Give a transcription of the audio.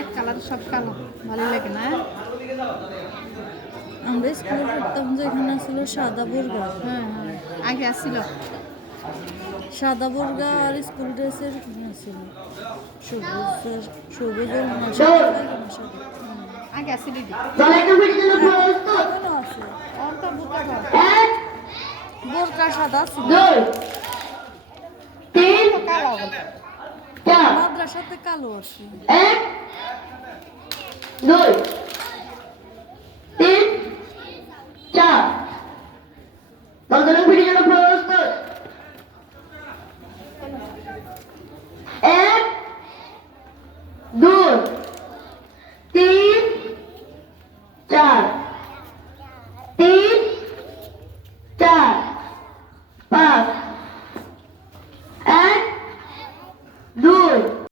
এক কালার সব কালো ভালো লাগে না। আমরা স্কুলে পড়তাম যে এখানে ছিল সাদা বুর্গা। হ্যাঁ হ্যাঁ আগে আসছিল সাদা বুর্গা আর স্কুল ড্রেসের ছিল সবুজ সবুজ ওড়না সাদা আগে আসছিল এখনো আছে। বোরকা সাদা ছিল। মাদ্রাসাতে কালো আছে।